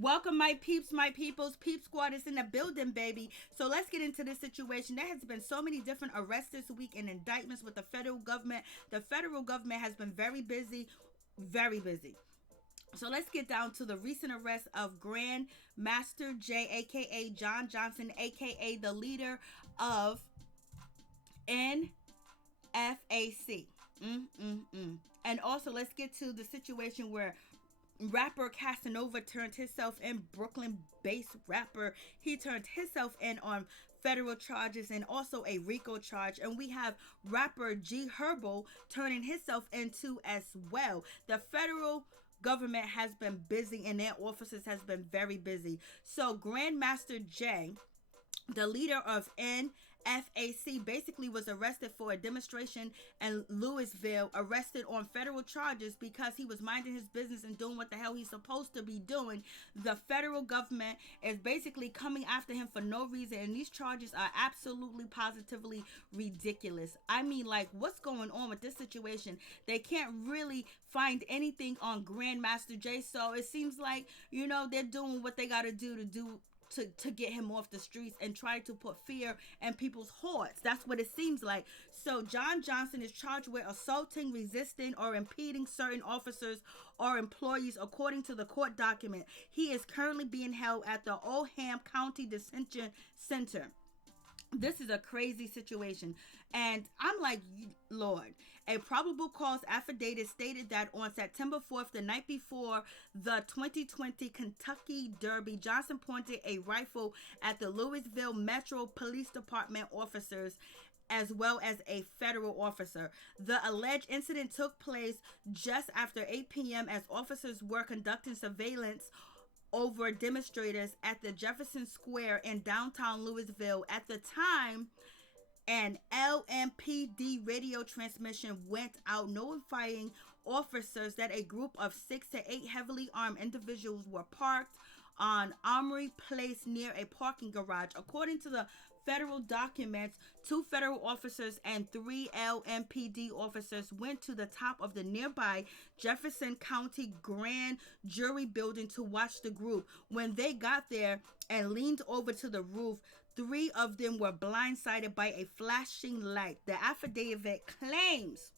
Welcome, my peeps, my peoples. Peep Squad is in the building, baby. So let's get into this situation. There has been so many different arrests this week and indictments with the federal government. The federal government has been very busy, very busy. So let's get down to the recent arrest of Grandmaster J, aka John Johnson, aka the leader of NFAC. And also, let's get to the situation where rapper Casanova turned himself in. Brooklyn-based rapper, he turned himself in on federal charges and also a RICO charge. And we have rapper G-HERBO turning himself into as well. The federal government has been busy and their officers has been very busy. So Grandmaster J, the leader of NFAC, basically was arrested for a demonstration in Louisville, arrested on federal charges because he was minding his business and doing what the hell he's supposed to be doing. The federal government is basically coming after him for no reason, and these charges are absolutely positively ridiculous. I mean, like, what's going on with this situation? They can't really find anything on Grandmaster J, so it seems like, they're doing what they got to do to get him off the streets and try to put fear in people's hearts. That's what it seems like. So John Johnson is charged with assaulting, resisting, or impeding certain officers or employees according to the court document. He is currently being held at the Oldham County Detention Center. This is a crazy situation, and I'm like, Lord. A probable cause affidavit stated that on September 4th, the night before the 2020 Kentucky Derby, Johnson pointed a rifle at the Louisville Metro Police Department officers as well as a federal officer. The alleged incident took place just after 8 p.m. as officers were conducting surveillance over demonstrators at the Jefferson Square in downtown Louisville. At the time, an LMPD radio transmission went out notifying officers that a group of 6 to 8 heavily armed individuals were parked on Armory Place near a parking garage. According to the federal documents, 2 federal officers and 3 LMPD officers went to the top of the nearby Jefferson County Grand Jury building to watch the group. When they got there and leaned over to the roof, 3 of them were blindsided by a flashing light. The affidavit claims,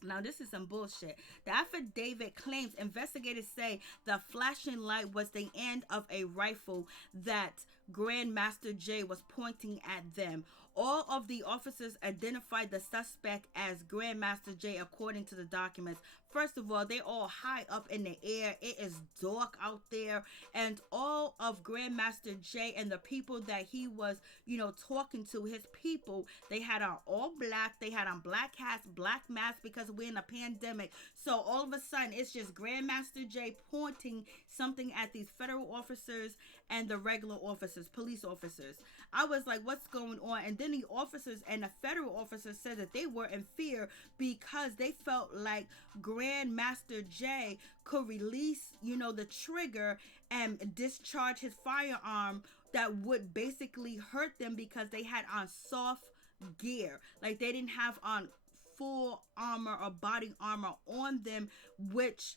now, this is some bullshit. The affidavit claims investigators say the flashing light was the end of a rifle that Grandmaster J was pointing at them. All of the officers identified the suspect as Grandmaster J according to the documents. First of all, they're all high up in the air. It is dark out there. And all of Grandmaster J and the people that he was, talking to, his people, they had on all black. They had on black hats, black masks, because we're in a pandemic. So all of a sudden, it's just Grandmaster J pointing something at these federal officers and the regular officers, police officers. I was like, what's going on? And then the officers and the federal officers said that they were in fear because they felt like Grandmaster J could release, the trigger and discharge his firearm that would basically hurt them because they had on soft gear. Like, they didn't have on full armor or body armor on them, which,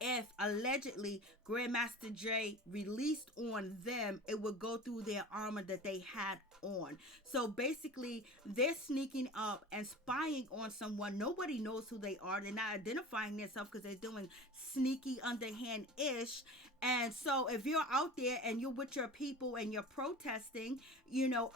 if allegedly Grandmaster J released on them, it would go through their armor that they had on. So basically, they're sneaking up and spying on someone. Nobody knows who they are. They're not identifying themselves because they're doing sneaky, underhand-ish. And so if you're out there and you're with your people and you're protesting,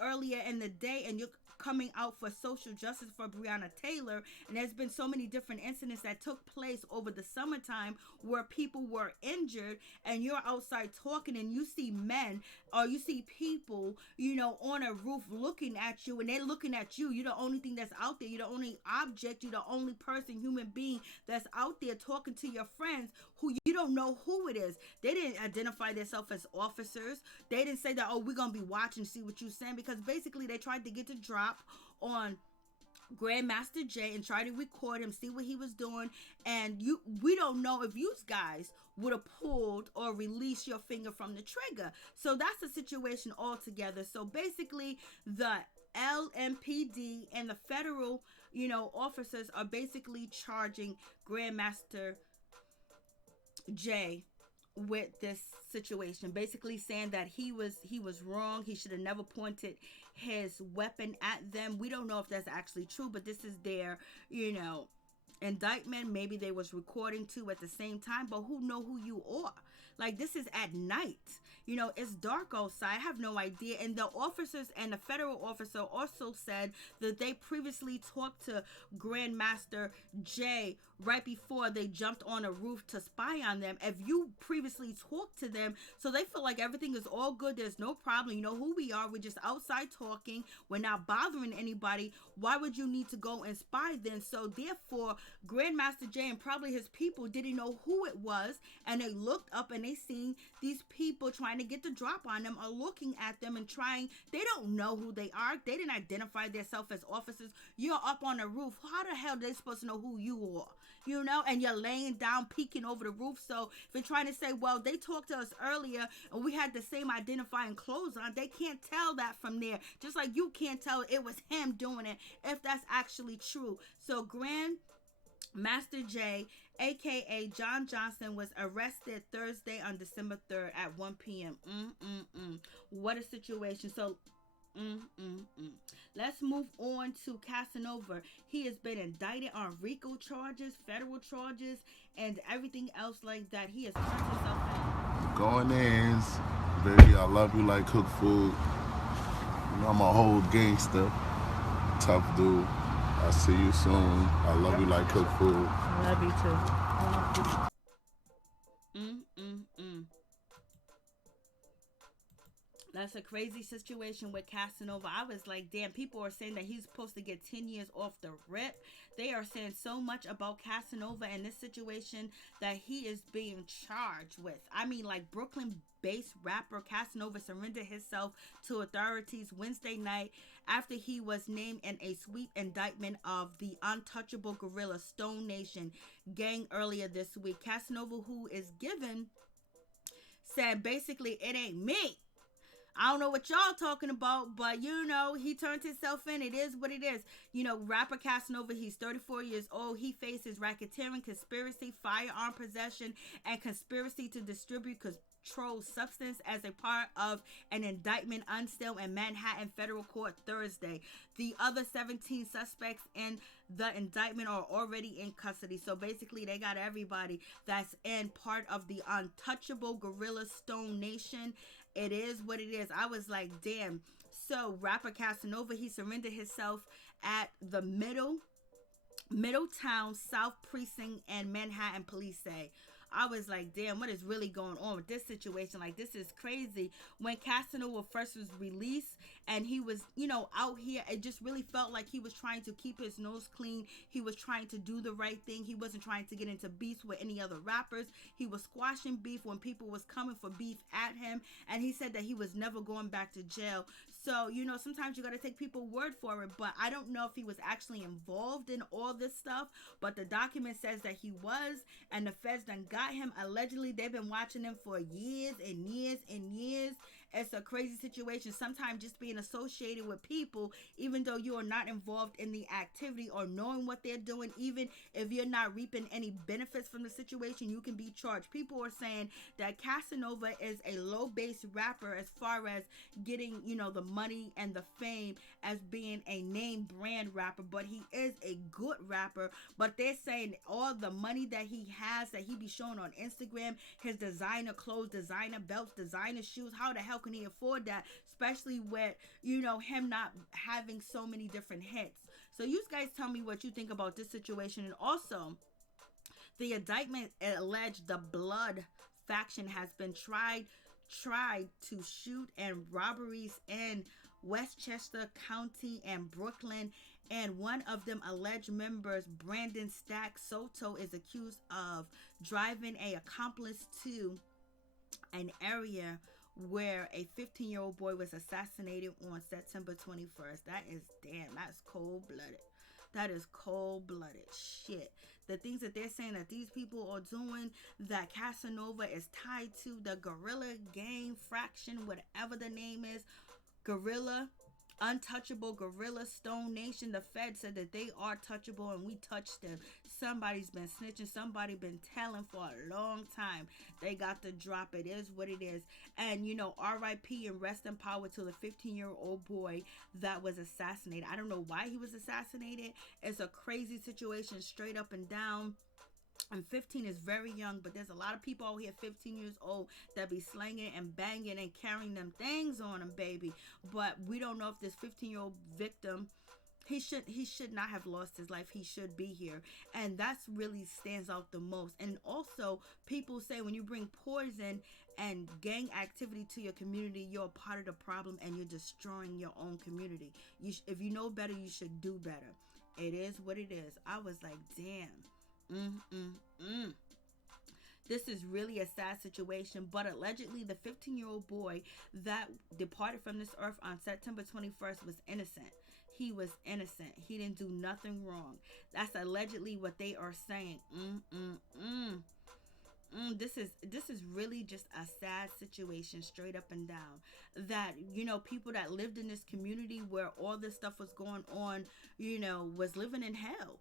earlier in the day, and you're coming out for social justice for Breonna Taylor, and there's been so many different incidents that took place over the summertime where people were injured, and you're outside talking and you see men or you see people, on a roof looking at you, and they're looking at you. You're the only thing that's out there. You're the only object. You're the only person, human being that's out there talking to your friends who you don't know who it is. They didn't identify themselves as officers. They didn't say that, oh, we're going to be watching, see what you're saying, because basically they tried to get the drop on Grandmaster J and try to record him, see what he was doing, and we don't know if you guys would have pulled or released your finger from the trigger. So that's the situation altogether. So basically, the LMPD and the federal, officers are basically charging Grandmaster J with this situation, basically saying that he was wrong. He should have never pointed his weapon at them. We don't know if that's actually true, but this is their, indictment. Maybe they was recording too at the same time, but who know who you are? Like, this is at night. It's dark outside. I have no idea. And the officers and the federal officer also said that they previously talked to Grandmaster J right before they jumped on a roof to spy on them. If you previously talked to them, so they feel like everything is all good, there's no problem, you know who we are, we're just outside talking, we're not bothering anybody, why would you need to go and spy then? So therefore, Grandmaster J and probably his people didn't know who it was, and they looked up and they seen these people trying to get the drop on them, or looking at them and trying. They don't know who they are. They didn't identify themselves as officers. You're up on a roof. How the hell are they supposed to know who you are? And you're laying down, peeking over the roof. So if you're trying to say, well, they talked to us earlier and we had the same identifying clothes on, they can't tell that from there. Just like you can't tell it was him doing it, if that's actually true. So Grandmaster J, aka John Johnson, was arrested Thursday on December 3rd at 1 p.m. What a situation. So let's move on to Casanova. He has been indicted on RICO charges, federal charges, and everything else like that. He has turned himself in. Going in, baby, I love you like cook food. I'm a whole gangster, tough dude. I'll see you soon. I love you like cook food. I love you too. That's a crazy situation with Casanova. I was like, damn, people are saying that he's supposed to get 10 years off the rip. They are saying so much about Casanova and this situation that he is being charged with. I mean, like, Brooklyn-based rapper Casanova surrendered himself to authorities Wednesday night after he was named in a sweep indictment of the untouchable guerrilla Stone Nation gang earlier this week. Casanova, who is given, said basically, it ain't me. I don't know what y'all talking about, but he turned himself in. It is what it is. Rapper Casanova, he's 34 years old. He faces racketeering, conspiracy, firearm possession, and conspiracy to distribute controlled substance as a part of an indictment unsealed in Manhattan federal court Thursday. The other 17 suspects in the indictment are already in custody. So basically, they got everybody that's in part of the untouchable guerrilla Stone Nation. It is what it is. I was like, damn. So rapper Casanova, he surrendered himself at the Middletown South Precinct and Manhattan, police say. I was like, damn, what is really going on with this situation? Like, this is crazy. When Casanova first was released and he was, out here, it just really felt like he was trying to keep his nose clean. He was trying to do the right thing. He wasn't trying to get into beefs with any other rappers. He was squashing beef when people was coming for beef at him. And he said that he was never going back to jail. So, sometimes you got to take people's word for it. But I don't know if he was actually involved in all this stuff. But the document says that he was. And the feds done got him. Allegedly, they've been watching him for years and years and years. It's a crazy situation. Sometimes just being associated with people, even though you are not involved in the activity or knowing what they're doing, even if you're not reaping any benefits from the situation, you can be charged. People are saying that Casanova is a low-based rapper as far as getting, the money and the fame as being a name brand rapper, but he is a good rapper. But they're saying all the money that he has, that he be showing on Instagram, his designer clothes, designer belts, designer shoes, how the hell can he afford that, especially with him not having so many different hits? So you guys tell me what you think about this situation. And also, the indictment alleged the Blood faction has been tried to shoot and robberies in Westchester County and Brooklyn, and one of them alleged members, Brandon Stack Soto, is accused of driving a accomplice to an area where a 15-year-old boy was assassinated on September 21st. That's cold-blooded. That is cold-blooded shit. The things that they're saying that these people are doing, that Casanova is tied to the guerrilla gang fraction, whatever the name is, guerrilla, untouchable guerrilla Stone Nation. The Fed said that they are touchable and we touched them. somebody's been snitching, somebody been telling for a long time. They got to drop. It is what it is. And RIP and rest in power to the 15-year-old boy that was assassinated. I don't know why he was assassinated. It's a crazy situation, straight up and down. And 15 is very young, but there's a lot of people out here 15 years old that be slanging and banging and carrying them things on them, baby. But we don't know if this 15-year-old victim, he should not have lost his life. He should be here. And that's really stands out the most. And also, people say when you bring poison and gang activity to your community, you're a part of the problem and you're destroying your own community. If you know better, you should do better. It is what it is. I was like, damn. This is really a sad situation, but allegedly the 15-year-old boy that departed from this earth on September 21st was innocent. He was innocent. He didn't do nothing wrong. That's allegedly what they are saying. This is really just a sad situation, straight up and down. That people that lived in this community where all this stuff was going on, was living in hell.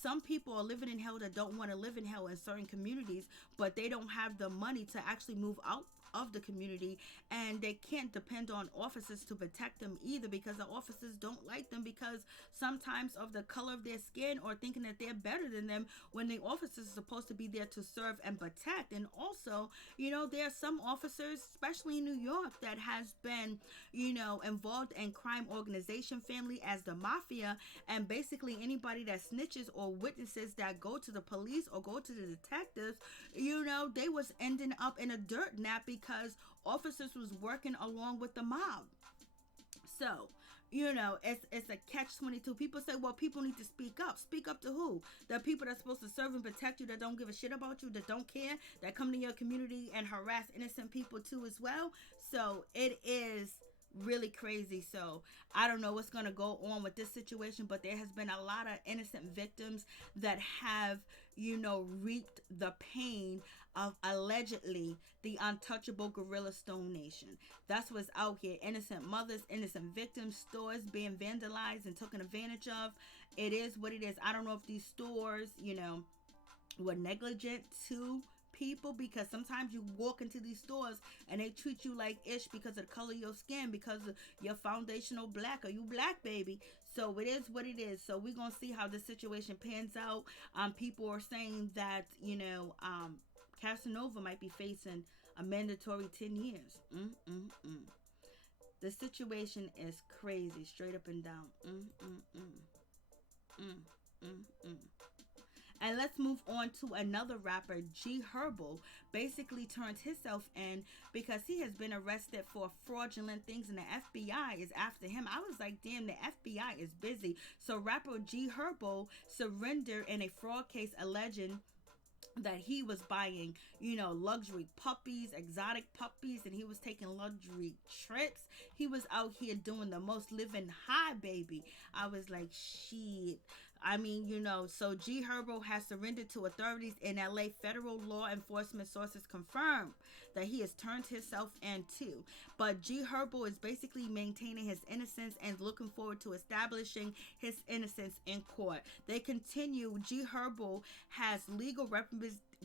Some people are living in hell that don't want to live in hell in certain communities, but they don't have the money to actually move out of the community, and they can't depend on officers to protect them either, because the officers don't like them because sometimes of the color of their skin, or thinking that they're better than them, when the officers are supposed to be there to serve and protect. And also, there are some officers, especially in New York, that has been involved in crime organization family as the mafia, and basically anybody that snitches or witnesses that go to the police or go to the detectives, they was ending up in a dirt nap because officers was working along with the mob. So, it's a catch-22. People say, well, people need to speak up. Speak up to who? The people that's supposed to serve and protect you, that don't give a shit about you, that don't care, that come to your community and harass innocent people too as well. So it is really crazy. So I don't know what's going to go on with this situation, but there has been a lot of innocent victims that have, reaped the pain of allegedly the untouchable Gorilla Stone Nation. That's what's out here. Innocent mothers, innocent victims, stores being vandalized and taken advantage of. It is what it is. I don't know if these stores, were negligent to people, because sometimes you walk into these stores and they treat you like ish because of the color of your skin, because of your foundational black, or you black, baby. So it is what it is. So we're gonna see how this situation pans out. People are saying that Casanova might be facing a mandatory 10 years. The situation is crazy, straight up and down. And let's move on to another rapper. G-HERBO basically turned himself in because he has been arrested for fraudulent things, and the FBI is after him. I was like, damn, the FBI is busy. So rapper G-HERBO surrendered in a fraud case alleging that he was buying, luxury puppies, exotic puppies, and he was taking luxury trips. He was out here doing the most, living high, baby. I was like, shit. I mean, so G-HERBO has surrendered to authorities in LA. Federal law enforcement sources confirm that he has turned himself in too. But G-HERBO is basically maintaining his innocence and looking forward to establishing his innocence in court. They continue. G-HERBO has legal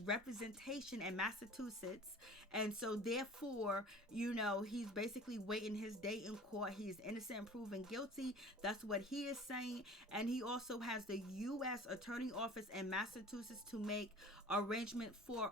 representation in Massachusetts, and so therefore he's basically waiting his day in court. He's innocent and proven guilty. That's what he is saying. And he also has the U.S. Attorney Office in Massachusetts to make arrangement for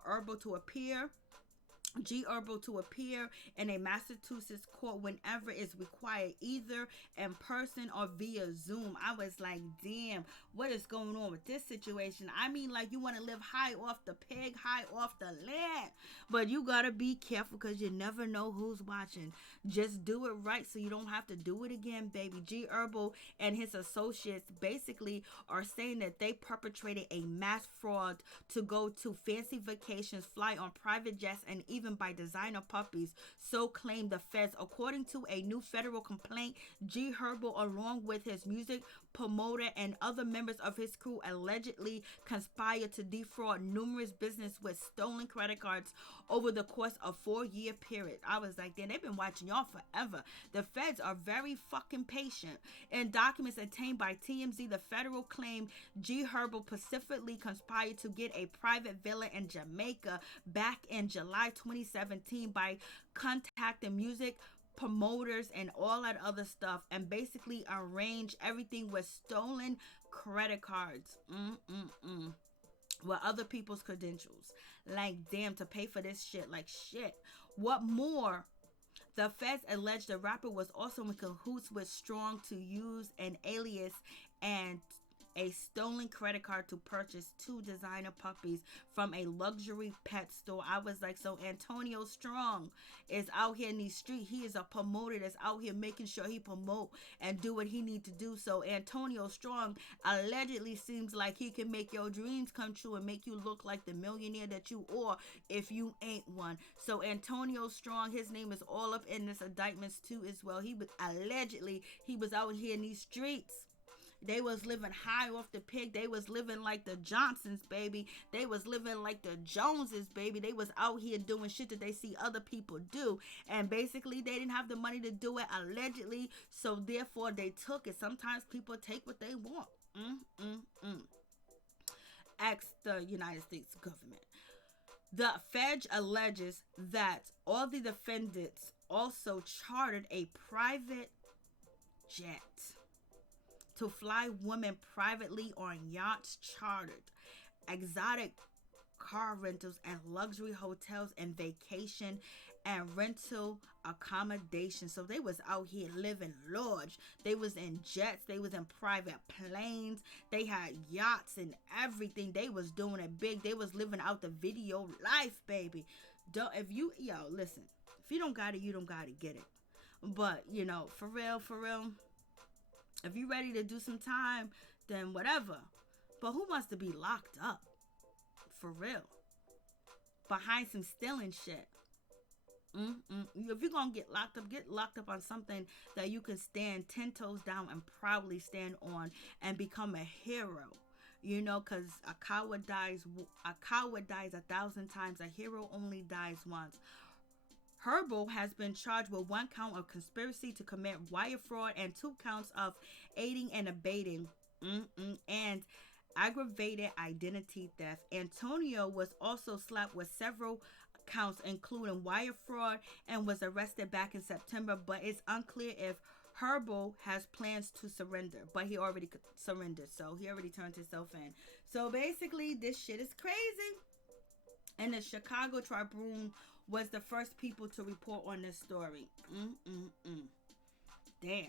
G-HERBO to appear in a Massachusetts court whenever it's required, either in person or via Zoom. I was like, damn, what is going on with this situation? I mean, like, you want to live high off the peg, high off the land, but you gotta be careful because you never know who's watching. Just do it right so you don't have to do it again, baby. G-HERBO and his associates basically are saying that they perpetrated a mass fraud to go to fancy vacations, fly on private jets, and even driven by designer puppies, so claimed the feds. According to a new federal complaint, G-HERBO, along with his music promoter and other members of his crew, allegedly conspired to defraud numerous businesses with stolen credit cards over the course of a 4-year period. I was like, damn, they've been watching y'all forever. The feds are very fucking patient. In documents obtained by TMZ, the federal claimed G-HERBO specifically conspired to get a private villa in Jamaica back in July 2017 by contacting music promoters and all that other stuff, and basically arrange everything with stolen credit cards with other people's credentials. Like, damn, to pay for this shit. Like, shit. What more? The feds alleged the rapper was also in cahoots with Strong to use an alias and a stolen credit card to purchase 2 designer puppies from a luxury pet store. I was like, so Antonio Strong is out here in these streets. He is a promoter that's out here making sure he promote and do what he need to do. So Antonio Strong allegedly seems like he can make your dreams come true and make you look like the millionaire that you are if you ain't one. So Antonio Strong, his name is all up in this indictments too as well. He was allegedly, he was out here in these streets. They was living high off the pig. They was living like the Johnsons, baby. They was living like the Joneses, baby. They was out here doing shit that they see other people do. And basically, they didn't have the money to do it, allegedly. So, therefore, they took it. Sometimes people take what they want. Ask the United States government. The Fed alleges that all the defendants also chartered a private jet to fly women privately on yachts, chartered exotic car rentals and luxury hotels and vacation and rental accommodation. So they was out here living large. They was in jets. They was in private planes. They had yachts and everything. They was doing it big. They was living out the video life, baby. Listen, if you don't got it, you don't got to get it. But, for real, if you ready to do some time, then whatever. But who wants to be locked up? For real. Behind some stealing shit. If you're going to get locked up on something that you can stand 10 toes down and proudly stand on and become a hero. Because a coward dies 1,000 times. A hero only dies once. Herbo has been charged with 1 count of conspiracy to commit wire fraud and 2 counts of aiding and abetting and aggravated identity theft. Antonio was also slapped with several counts, including wire fraud, and was arrested back in September, but it's unclear if Herbo has plans to surrender. But he already surrendered, so he already turned himself in. So basically, this shit is crazy. And the Chicago Tribune was the first people to report on this story. Damn.